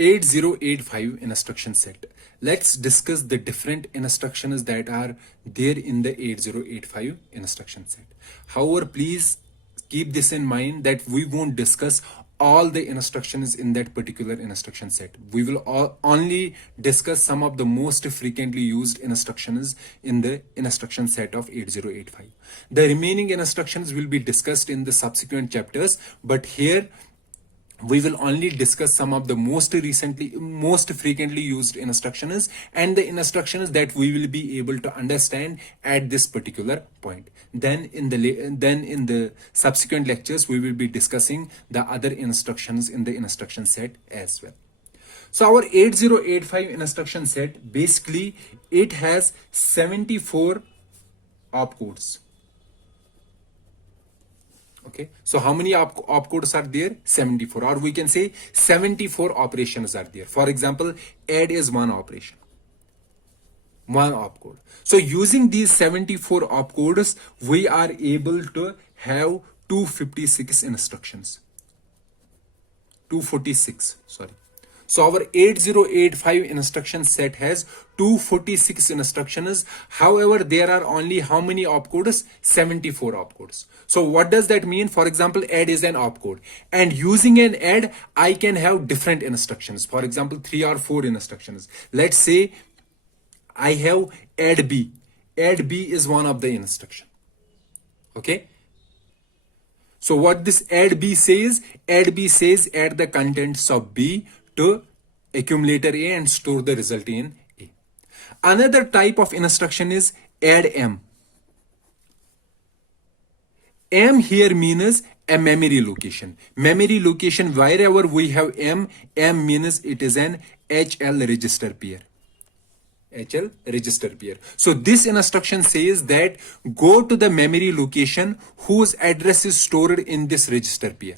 8085 instruction set. Let's discuss the different instructions that are there in the 8085 instruction set. However, please keep this in mind that we won't discuss all the instructions in that particular instruction set. We will only discuss some of the most frequently used instructions in the instruction set of 8085. The remaining instructions will be discussed in the subsequent chapters, but here we will only discuss some of the most frequently used instructions and the instructions that we will be able to understand at this particular point. Then in the subsequent lectures we will be discussing the other instructions in the instruction set as well. So our 8085 instruction set, basically it has 74 opcodes. Okay, so how many opcodes are there? 74, or we can say 74 operations are there. For example, add is one operation, one opcode. So using these 74 opcodes, we are able to have 256 instructions. 246, sorry. So our 8085 instruction set has 246 instructions. However, there are only how many opcodes? 74 opcodes. So what does that mean? For example, add is an opcode. And using an add, I can have different instructions. For example, 3 or 4 instructions. Let's say I have add B. Add B is one of the instruction. Okay. So what this add B says? Add B says add the contents of B to accumulator A and store the result in A. Another type of instruction is add M. M here means a memory location. Memory location, wherever we have M means it is an HL register pair. HL register pair. So this instruction says that go to the memory location whose address is stored in this register pair.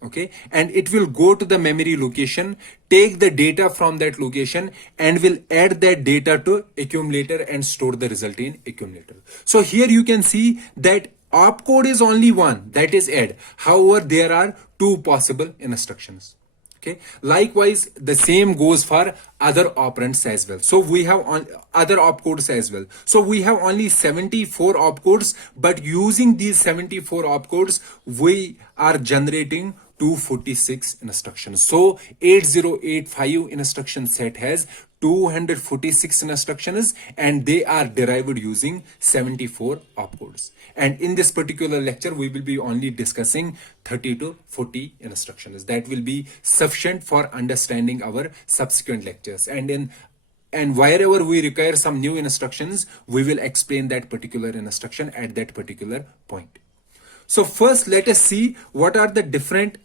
Okay, and it will go to the memory location, take the data from that location and will add that data to accumulator and store the result in accumulator. So here you can see that opcode is only one, that is add. However, there are 2 possible instructions. Okay, likewise the same goes for other operands as well. So we have other opcodes as well. So we have only 74 opcodes, but using these 74 opcodes we are generating 246 instructions. So 8085 instruction set has 246 instructions and they are derived using 74 opcodes. And in this particular lecture, we will be only discussing 30 to 40 instructions. That will be sufficient for understanding our subsequent lectures. And wherever we require some new instructions, we will explain that particular instruction at that particular point. So first, let us see what are the different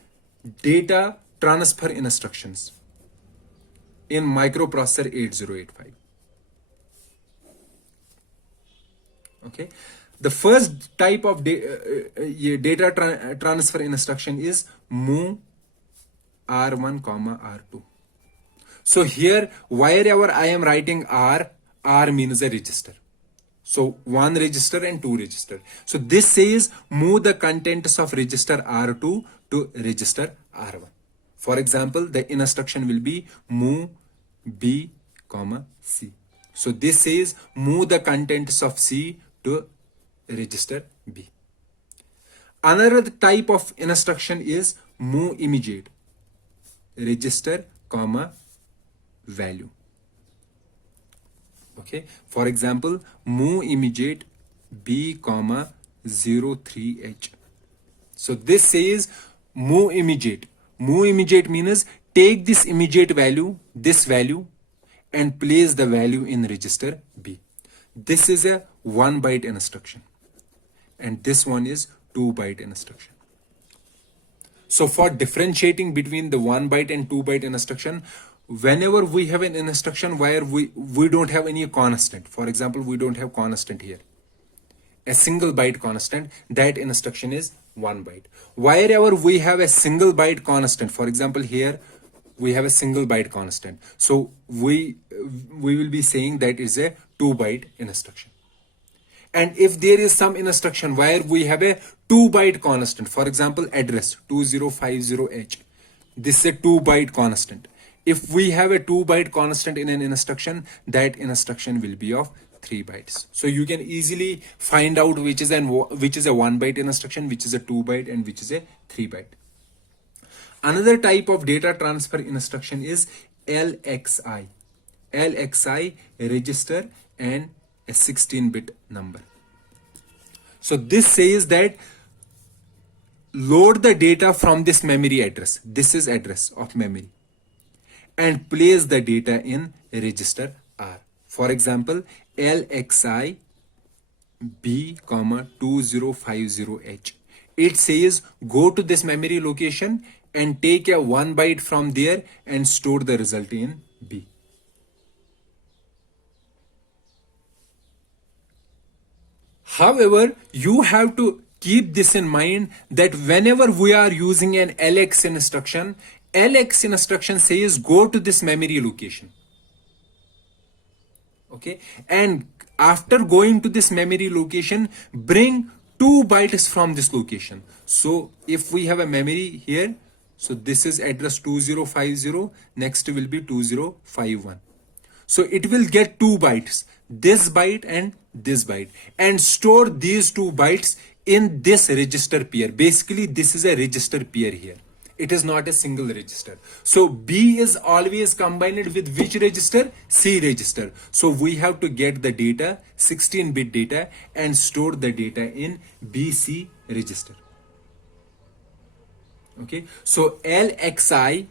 data transfer instructions in microprocessor 8085. Okay, the first type of data transfer instruction is move R1, R2. So here, wherever I am writing R means a register. So 1 register and 2 register. So this says move the contents of register R2 to register R1. For example, the instruction will be move B, C. So this says move the contents of C to register B. Another type of instruction is move immediate, register, value. Okay, for example, move immediate B, 03H. So this says move immediate. Move immediate means take this immediate value, this value, and place the value in register B. This is a 1 byte instruction. And this one is 2 byte instruction. So for differentiating between the 1 byte and 2 byte instruction, whenever we have an instruction where we don't have any constant, for example, we don't have constant here, a single byte constant, that instruction is 1 byte. Wherever we have a single byte constant, for example, here we have a single byte constant. So we will be saying that is a 2 byte instruction. And if there is some instruction where we have a 2 byte constant, for example, address 2050H, This is a 2-byte constant. If we have a 2-byte constant in an instruction, that instruction will be of 3 bytes. So you can easily find out which is a 1-byte instruction, which is a 2-byte, and which is a 3-byte. Another type of data transfer instruction is LXI. LXI register and a 16-bit number. So this says that load the data from this memory address. This is address of memory, and place the data in register R. For example, LXI B, 2050H. It says go to this memory location and take a 1 byte from there and store the result in B. However, you have to keep this in mind that whenever we are using an LX instruction, LX instruction says go to this memory location. Okay, and after going to this memory location, bring 2 bytes from this location. So if we have a memory here, so this is address 2050, next will be 2051. So it will get 2 bytes, this byte and this byte, and store these 2 bytes in this register pair. Basically, this is a register pair here. It is not a single register. So B is always combined with which register? C register. So we have to get the data, 16-bit data, and store the data in BC register. Okay, so LXI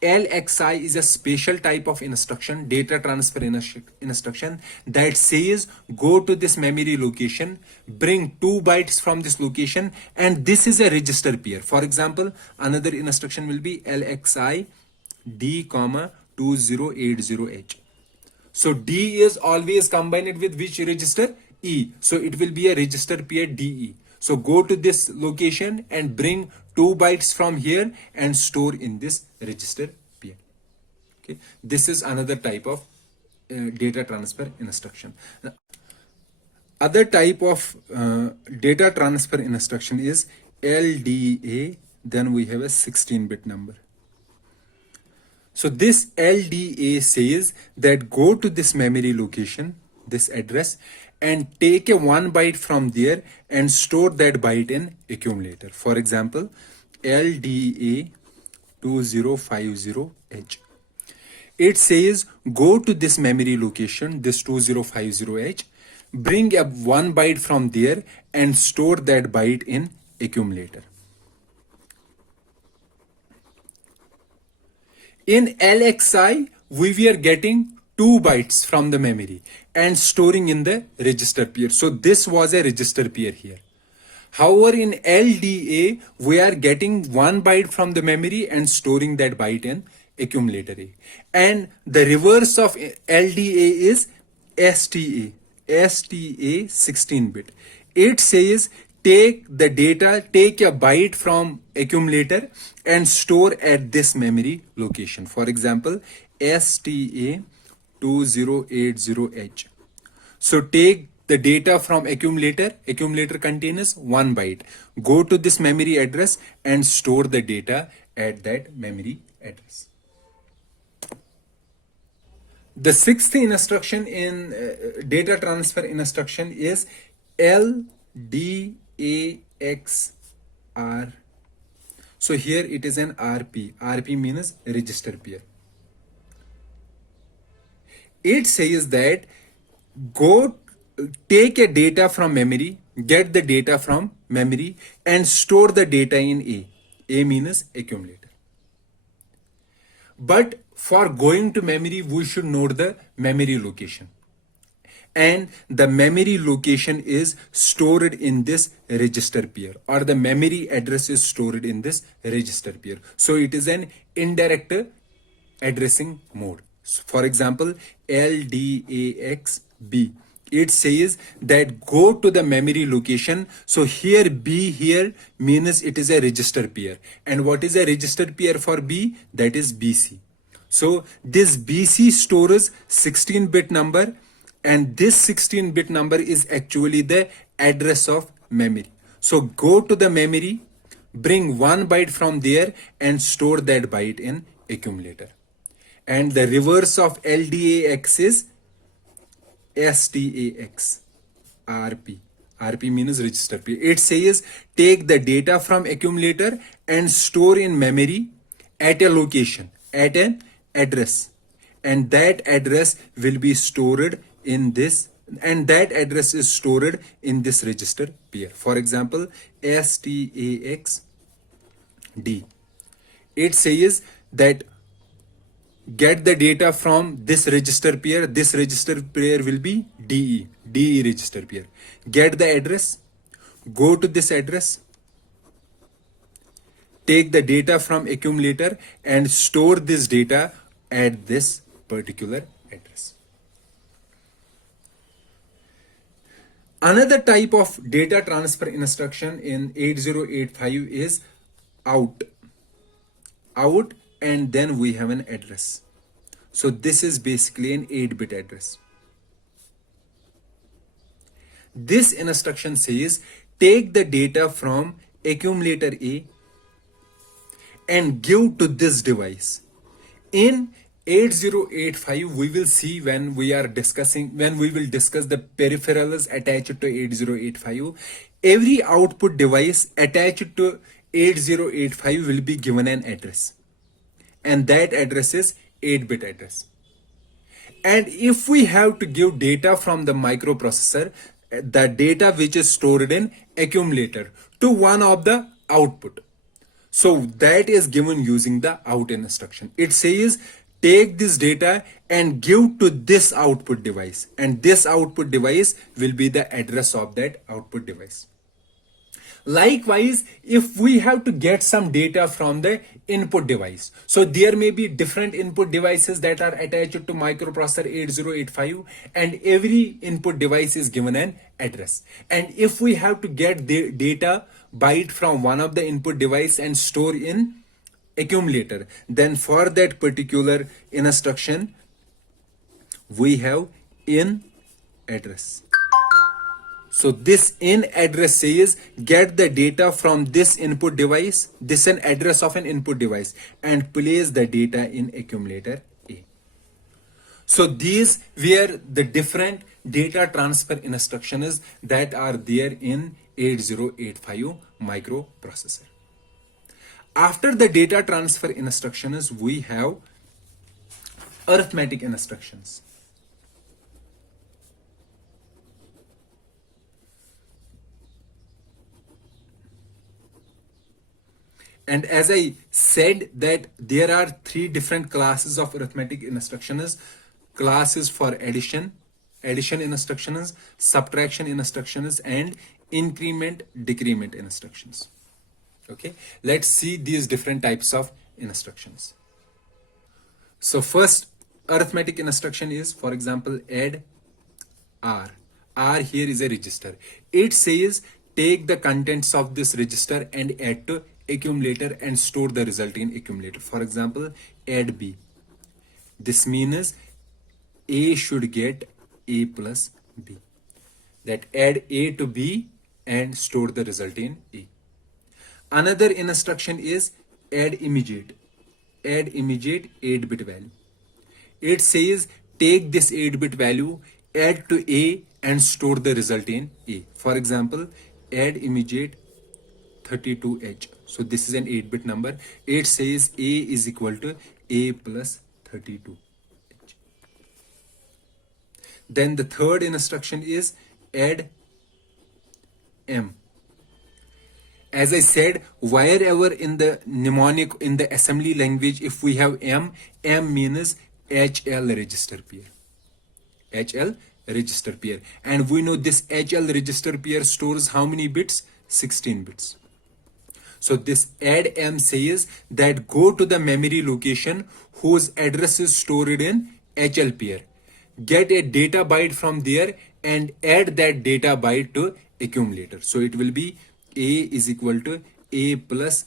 is a special type of instruction, data transfer instruction, that says go to this memory location, bring 2 bytes from this location, and this is a register pair. For example, another instruction will be LXI D, 2080H. So D is always combined with which register? E. So it will be a register pair DE. So go to this location and bring 2 bytes from here and store in this register pair. Okay, this is another type of data transfer instruction. Other type of data transfer instruction is LDA. Then we have a 16-bit number. So this LDA says that go to this memory location, this address, and take a 1 byte from there and store that byte in accumulator. For example, LDA 2050H. It says go to this memory location, this 2050H, bring a 1 byte from there and store that byte in accumulator. In LXI, we were getting 2 bytes from the memory and storing in the register pair. So this was a register pair here. However, in LDA, we are getting 1 byte from the memory and storing that byte in accumulator A. And the reverse of LDA is STA 16-bit. It says take the data, take a byte from accumulator and store at this memory location. For example, STA 2080H. So take the data from accumulator contains 1 byte. Go to this memory address and store the data at that memory address. The sixth instruction in data transfer instruction is LDAXR. So here it is an RP. RP means register pair. It says that go take a data from memory, get the data from memory and store the data in A. A means accumulator. But for going to memory, we should note the memory location. And the memory location is stored in this register pair, or the memory address is stored in this register pair. So it is an indirect addressing mode. So for example, LDAXB. It says that go to the memory location. So here B here means it is a register pair. And what is a register pair for B? That is BC. So this BC stores 16-bit number, and this 16-bit number is actually the address of memory. So go to the memory, bring one byte from there and store that byte in accumulator. And the reverse of LDAX is STAX, RP. RP means register P. It says take the data from accumulator and store in memory at a location, at an address. And that address will be stored in this, and that address is stored in this register pair. For example, STAX D. It says that get the data from this register pair. This register pair will be DE register pair. Get the address, go to this address, take the data from accumulator and store this data at this particular address. Another type of data transfer instruction in 8085 is out. Out, and then we have an address. So this is basically an 8-bit address. This instruction says take the data from accumulator A and give to this device. In 8085 we will see when we will discuss the peripherals attached to 8085, every output device attached to 8085 will be given an address, and that address is 8-bit address. And if we have to give data from the microprocessor, the data which is stored in accumulator, to one of the output, so that is given using the out instruction. It says take this data and give to this output device, and this output device will be the address of that output device. Likewise, if we have to get some data from the input device, so there may be different input devices that are attached to microprocessor 8085, and every input device is given an address. And if we have to get the data byte from one of the input device and store in accumulator, then for that particular instruction we have in address. So this in address says get the data from this input device, this an address of an input device, and place the data in accumulator A. So these were the different data transfer instructions that are there in 8085 microprocessor. After the data transfer instructions, we have arithmetic instructions. And as I said that there are 3 different classes of arithmetic instructions. Classes for addition instructions, subtraction instructions, and increment decrement instructions. Okay, let's see these different types of instructions. So first arithmetic instruction is, for example, add R. R here is a register. It says take the contents of this register and add to accumulator and store the result in accumulator. For example, add B. This means A should get A plus B. That add A to B and store the result in A. Another instruction is add immediate. Add immediate 8-bit value. It says take this 8-bit value, add to A and store the result in A. For example, add immediate 32H. So this is an 8-bit number. It says A is equal to A plus 32H. Then the third instruction is add M. As I said, wherever in the mnemonic, in the assembly language, if we have M, M means HL register pair. HL register pair. And we know this HL register pair stores how many bits? 16 bits. So this add M says that go to the memory location whose address is stored in HL pair. Get a data byte from there and add that data byte to accumulator. So it will be A is equal to A plus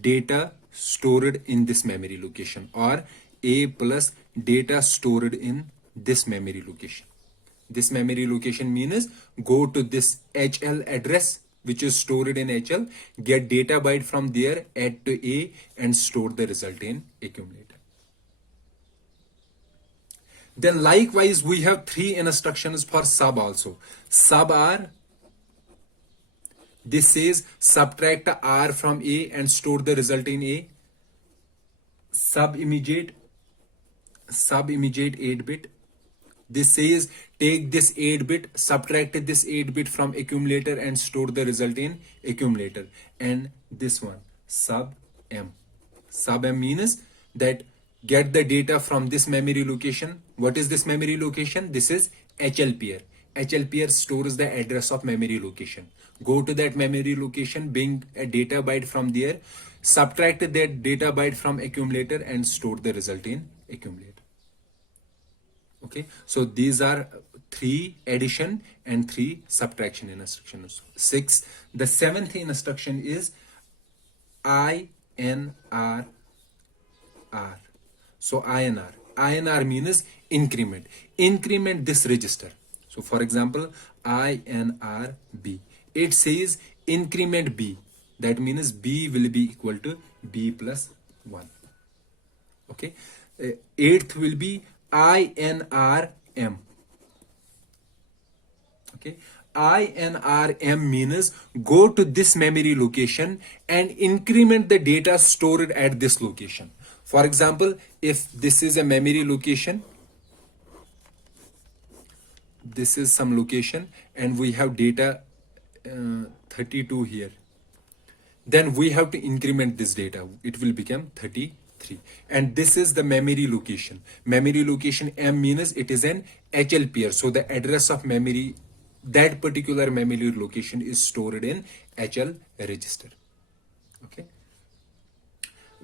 data stored in this memory location, or A plus data stored in this memory location. This memory location means go to this HL address which is stored in HL, get data byte from there, add to A, and store the result in accumulator. Then likewise, we have 3 instructions for sub also. Sub R, this says subtract R from A and store the result in A. Sub immediate 8-bit. This says take this 8-bit, subtract this 8-bit from accumulator and store the result in accumulator. And this one, sub M. Sub M means that get the data from this memory location. What is this memory location? This is HL pair. HL pair stores the address of memory location. Go to that memory location, bring a data byte from there, subtract that data byte from accumulator and store the result in accumulator. Okay, so these are 3 addition and 3 subtraction instructions. 6. The 7th instruction is INR. So INR means increment. Increment this register. So for example, INR B. It says increment B. That means B will be equal to B plus 1. Okay. 8th will be INRM. Okay. INRM means go to this memory location and increment the data stored at this location. For example, if this is a memory location, this is some location and we have data 32 here, then we have to increment this data. It will become 33. And this is the memory location. Memory location M means it is an HL pair. So the address of memory, that particular memory location is stored in HL register. Okay.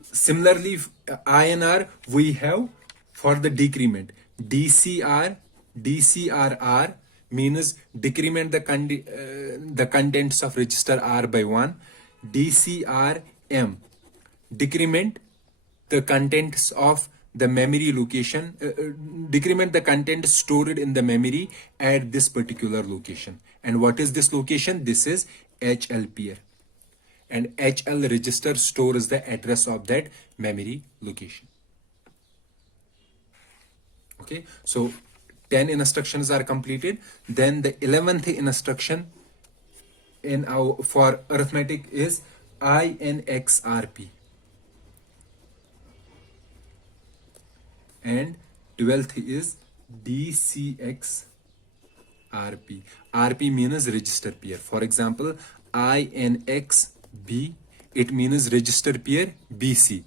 Similarly, INR we have for the decrement. DCRR means decrement the contents of register R by 1. DCRM, decrement the contents of the memory location, decrement the content stored in the memory at this particular location. And what is this location? This is HL pair. And HL register stores the address of that memory location. Okay, so 10 instructions are completed. Then the 11th instruction in our for arithmetic is INXRP. And 12th is DCXRP. RP means register pair. For example, INXB, it means register pair BC.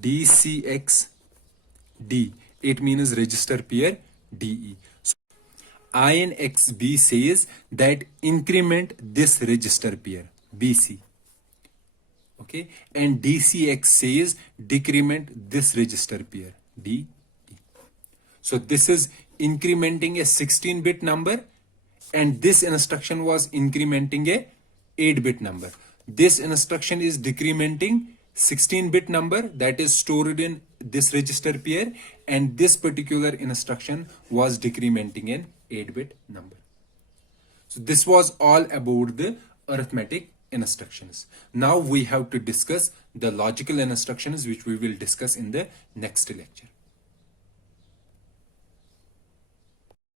DCXD, it means register pair DE. So INXB says that increment this register pair BC. Okay, and DCX says decrement this register pair DE. So this is incrementing a 16-bit number, and this instruction was incrementing a 8-bit number. This instruction is decrementing 16-bit number that is stored in this register pair, and this particular instruction was decrementing an 8-bit number. So this was all about the arithmetic instructions. Now we have to discuss the logical instructions, which we will discuss in the next lecture.